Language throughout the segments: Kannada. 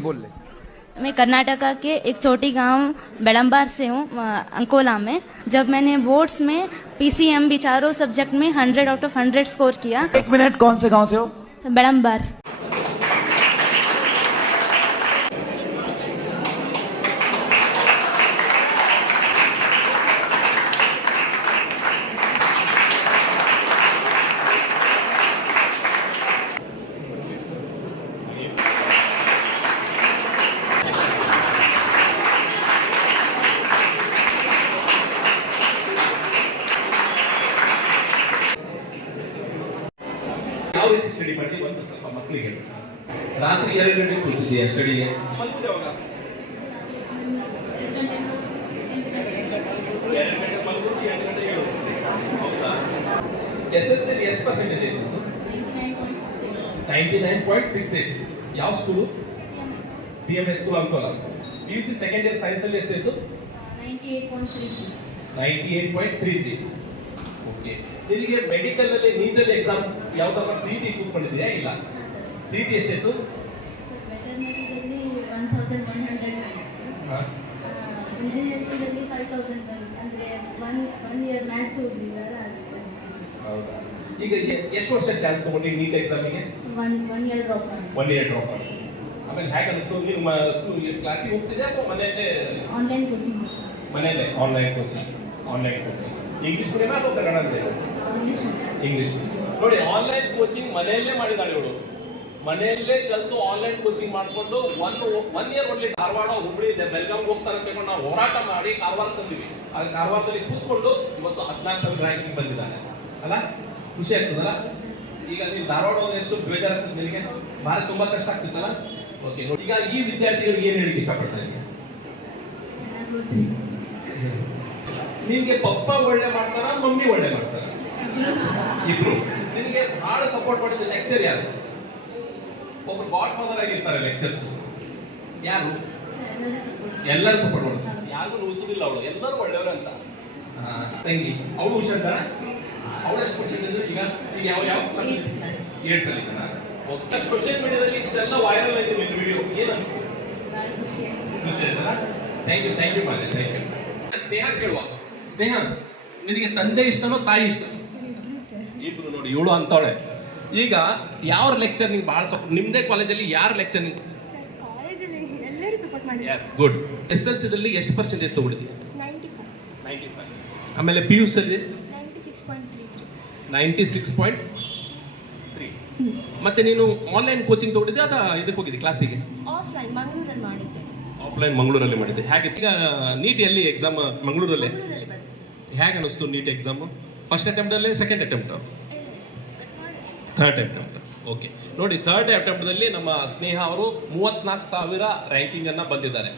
मैं कर्नाटका के एक छोटी गाँव बेड़म्बार से हूँ अंकोला में जब मैंने बोर्ड्स में पीसीएम भी चारों सब्जेक्ट में 100 आउट ऑफ़ 100 स्कोर किया। एक मिनट कौन से गाँव से हो? बेड़म्बार ಯಾವ ರೀತಿ ಸ್ಟಡಿ ಮಾಡಿ ಒಂದು ಸ್ವಲ್ಪ ಮಕ್ಕಳಿಗೆ ರಾತ್ರಿ ಎರಡು ಸ್ಟಡಿಗೆ ಗಂಟೆ ಹೇಳು ಹೌದಾ? ಎಸ್ ಎಲ್ ಸಿ ಎಷ್ಟು ಪರ್ಸೆಂಟ್ ಇದೆ ninety nine point six eight. ಯಾವ school P M S school ಅಂತ P U C second year science ಅಲ್ಲಿ ಎಷ್ಟಾಯ್ತು ninety eight point three three. Okay. ನಿನಗೆ ಮೆಡಿಕಲ್ ಅಲ್ಲಿ ಎಕ್ಸಾಮ್ ಯಾವ್ದಪ್ಪ ಸಿ ಟಿ ಕೂತ್ಕೊಂಡಿದ್ಯಾ? ಇಲ್ಲ. ಸಿ ಟಿ ಸರ್ ವೆಟರ್ನರಿದಲ್ಲಿ ಒನ್ ತೌಸಂಡ್ ಒನ್ ಹಂಡ್ರೆಡ್. ಇಂಜಿನಿಯರಿಂಗಲ್ಲಿ ಫೈವ್ ತೌಸಂಡ್ ಬಂದಿದೆ ಅಂದರೆ ಒನ್ ಒನ್ ಇಯರ್ ಮ್ಯಾಥ್ಸ್ ಹೌದಾ? ಈಗ ಎಷ್ಟು ವರ್ಷ ಚಾನ್ಸ್ ತಗೊಂಡಿ ನೀಟ್ ಎಕ್ಸಾಮಿಗೆ ಒನ್ ಒನ್ ಇಯರ್ ಡ್ರಾಪ್ ಮಾಡಿ ಒನ್ ಇಯರ್ ಡ್ರಾಪ್ ಮಾಡಿ ಆಮೇಲೆ ಹೇಗೆ ಅನಿಸ್ತು? ನೀವು ಕ್ಲಾಸಿಗೆ ಹೋಗ್ತಿದ್ಯಾ ಅಥವಾ ಮನೆಯಲ್ಲೇ? ಆನ್ಲೈನ್ ಕೋಚಿಂಗ್ ಮನೆಯಲ್ಲೇ online coaching online coaching English medium ಅಥವಾ ಕನ್ನಡ ಮೀಡಿಯಂ ಇಂಗ್ಲೀಷ್ ನೋಡಿ ಆನ್ಲೈನ್ ಕೋಚಿಂಗ್ ಮನೆಯಲ್ಲೇ ಮಾಡಿದಾಳೆ ಇವಳು ಮನೆಯಲ್ಲೇ ಕಲಿತು ಆನ್ಲೈನ್ ಕೋಚಿಂಗ್ ಮಾಡಿಕೊಂಡು ಒನ್ ಒನ್ ಇಯರ್ ಒಳ್ಳೆ ಧಾರವಾಡ ಹುಬ್ಳಿ ಬೆಲ್ಗಾಮ್ಗೆ ಹೋಗ್ತಾರೆ ಅಂತ ಹೇಳ್ಕೊಂಡು ನಾವು ಹೋರಾಟ ಮಾಡಿ ಕಾರವಾರ ತಂದಿವಿ ಆ ಕಾರವಾರದಲ್ಲಿ ಕೂತ್ಕೊಂಡು ಇವತ್ತು ಹದಿನಾಲ್ಕು ಸಾವಿರ ರ್ಯಾಂಕಿಂಗ್ ಬಂದಿದ್ದಾನೆ ಅಲ್ಲ? ಖುಷಿ ಆಗ್ತದಲ್ಲ? ಈಗ ನೀವು ಧಾರವಾಡ ಹೋದ್ರೆ ಎಷ್ಟು ಬೇಜಾರಾಗ್ತದೆ ನಿಮಗೆ? ಭಾಳ ತುಂಬಾ ಕಷ್ಟ ಆಗ್ತಿತ್ತಲ್ಲ? ಓಕೆ ಈಗ ಈ ವಿದ್ಯಾರ್ಥಿಗಳಿಗೆ ಏನು ಹೇಳಿಕ್ಕೆ ಇಷ್ಟಪಡ್ತಾರೆ? ಇದ್ದೀನಿ ನಿನ್ಗೆ ಪಪ್ಪ ಒಳ್ಳೆ ಮಾಡ್ತಾರ ಮಮ್ಮಿ ಒಳ್ಳೆ ಮಾಡ್ತಾರ? ಇಬ್ರು. ನಿನಗೆ ಬಹಳ ಸಪೋರ್ಟ್ ಮಾಡಿದ ಲೆಕ್ಚರ್ ಯಾರು? ಒಬ್ರು ಗಾಡ್ ಫಾದರ್ ಆಗಿರ್ತಾರೆ ಲೆಕ್ಚರ್ಸ್ ಯಾರು? ಎಲ್ಲರೂ ಸಪೋರ್ಟ್ ಮಾಡ್ತಾರೆ ಯಾರಿಗೂ ಉಸಿರಿಲ್ಲ ಅವಳು. ಎಲ್ಲರೂ ಒಳ್ಳೆಯವರು ಅಂತ. ತಂಗಿ. ಅವಳು ಹುಷಾರ ಅವಳು ಎಷ್ಟು ಕ್ವಶನ್ ಇದ್ರು ಈಗ? ಈಗ ಯಾವ ಯಾವ ಕ್ಲಾಸ್. ಏಟ್ ಓಕೆ ಸೋಷಿಯಲ್ ಮೀಡಿಯಾದಲ್ಲಿ ಇಷ್ಟೆಲ್ಲ ವೈರಲ್ ಆಯ್ತು ನಿಮ್ಮ ವಿಡಿಯೋ ಏನು ಅನಿಸ್ತು ಖುಷಿ ಆಯ್ತು. ಖುಷಿ ಆಯ್ತಲ್ಲ? ಥ್ಯಾಂಕ್ ಯು ಥ್ಯಾಂಕ್ ಯು ಮಾಲೆ ಥ್ಯಾಂಕ್ ಯು ಸ್ನೇಹ ಕೇಳುವ. ಸ್ನೇಹ ನಿನಗೆ ತಂದೆ ಇಷ್ಟನೋ ತಾಯಿ ಇಷ್ಟ ಇಬ್ರು ನೋಡಿ ಇವಳು ಅಂತಾಳೆ. ಈಗ ಯಾವ ಲೆಕ್ಚರ್ ನಿಂಗೆ ಭಾಳ ಸಪೋರ್ಟ್ ನಿಮ್ಮದೇ ಕಾಲೇಜಲ್ಲಿ ಯಾರು ಲೆಕ್ಚರ್ ನಿಂಗೆ? ಎಸ್ ಗುಡ್ ಎಸ್ ಎಲ್ ಸಿದಲ್ಲಿ ಎಷ್ಟು ಪರ್ಸೆಂಟೇಜ್ ತಗೊಂಡಿದ್ದಿ ನೈಂಟಿ ಫೈವ್ ನೈಂಟಿ ಫೈವ್ ಆಮೇಲೆ ಪಿ ಯು ಸಲ್ಲಿ ನೈಂಟಿ ಸಿಕ್ಸ್ ಪಾಯಿಂಟ್ ತ್ರೀ ಮತ್ತೆ ನೀನು ಆನ್ಲೈನ್ ಕೋಚಿಂಗ್ ತಗೊಂಡಿದ್ದೆ ಅದ ಇದಕ್ಕೆ ಹೋಗಿದ್ದೆ ಕ್ಲಾಸಿಗೆ ಆಫ್ಲೈನ್ ಮಂಗಳೂರಲ್ಲಿ ಮಾಡಿದ್ದೆ. ಆಫ್ಲೈನ್ ಮಂಗಳೂರಲ್ಲಿ ಮಾಡಿದ್ದೆ. ಹೇಗೆ? ಈಗ ನೀಟ್ ಎಲ್ಲಿ ಎಕ್ಸಾಮ್ ಮಂಗಳೂರಲ್ಲೇ? ಹೇಗೆ ಅನಿಸ್ತು NEET exam first ಅಟೆಂಪ್ಟಲ್ಲಿ second attempt third attempt okay ನೋಡಿ ಥರ್ಡ್ ಅಟೆಂಪ್ಟ್ದಲ್ಲಿ ನಮ್ಮ ಸ್ನೇಹ ಅವರು ಮೂವತ್ನಾಲ್ಕು ಸಾವಿರ ರ್ಯಾಂಕಿಂಗನ್ನು ಬಂದಿದ್ದಾರೆ.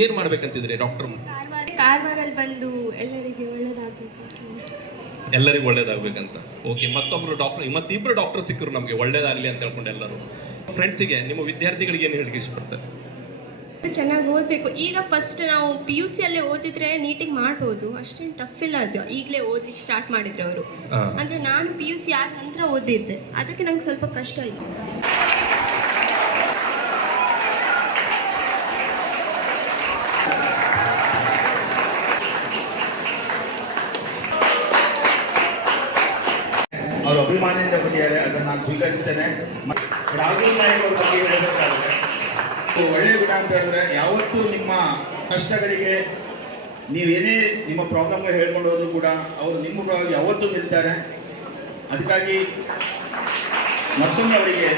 ಏನು ಮಾಡ್ಬೇಕಂತಿದ್ರಿ ಡಾಕ್ಟರ್ ಕಾರವಾರ ಕಾರವಾರಲ್ಲಿ ಬಂದು ಎಲ್ಲರಿಗೆ ಒಳ್ಳೇದಾಗಬೇಕು. ಎಲ್ಲರಿಗೂ ಒಳ್ಳೇದಾಗಬೇಕಂತ. ಓಕೆ ಮತ್ತೊಬ್ರು ಡಾಕ್ಟರ್ ಮತ್ತಿಬ್ಬರು ಡಾಕ್ಟರ್ ಸಿಕ್ಕರು ನಮಗೆ ಒಳ್ಳೇದಾಗಲಿ ಅಂತ ಹೇಳ್ಕೊಂಡು ಎಲ್ಲರೂ. ಫ್ರೆಂಡ್ಸಿಗೆ ನಿಮ್ಮ ವಿದ್ಯಾರ್ಥಿಗಳಿಗೆ ಏನು ಹೇಳಿಕೆ ಇಷ್ಟಪಡ್ತಾರೆ? ಚೆನ್ನಾಗಿ ಓದಬೇಕು. ಈಗ ಫಸ್ಟ್ ನಾವು ಪಿ ಯು ಸಿಯಲ್ಲೇ ಓದಿದ್ರೆ ನೀಟಿಗೆ ಮಾಡ್ಬೋದು. ಅಷ್ಟೇನು ಟಫ್ ಇಲ್ಲ ಅದು. ಈಗಲೇ ಓದ್ಲಿಕ್ಕೆ ಸ್ಟಾರ್ಟ್ ಮಾಡಿದ್ರು ಅವರು. ಅಂದ್ರೆ ನಾನು ಪಿ ಯು ಸಿ ಆದ ನಂತರ ಓದಿದ್ದೆ. ಅದಕ್ಕೆ ನಂಗೆ ಸ್ವಲ್ಪ ಕಷ್ಟ ಆಯಿತು. ಅವರು ಅಭಿಮಾನಿಯಿಂದ ಕೊಟ್ಟಿದ್ದಾರೆ. ಅದನ್ನು ನಾನು ಸ್ವೀಕರಿಸ್ತೇನೆ. ರಾಹುಲ್ ನಾಯಕ್ ಅವ್ರ ಬಗ್ಗೆ ಹೇಳಬೇಕಾದ್ರೆ ಅವ್ರು ಒಳ್ಳೆಯ ಗುಣ ಅಂತ ಹೇಳಿದ್ರೆ ಯಾವತ್ತೂ ನಿಮ್ಮ ಕಷ್ಟಗಳಿಗೆ ನೀವೇನೇ ನಿಮ್ಮ ಪ್ರಾಬ್ಲಮ್ ಹೇಳ್ಕೊಂಡು ಹೋದ್ರು ಕೂಡ ಅವರು ನಿಮ್ಮ ಪರವಾಗಿ ಯಾವತ್ತೂ ನಿಲ್ತಾರೆ. ಅದಕ್ಕಾಗಿ ಮತ್ತೊಮ್ಮೆ ಅವರಿಗೆ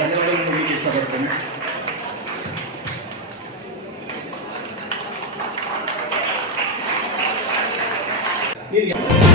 ಧನ್ಯವಾದಗಳನ್ನು ನೀಡಲಿಕ್ಕೆ ಇಷ್ಟಪಡ್ತೇನೆ. ನೀನು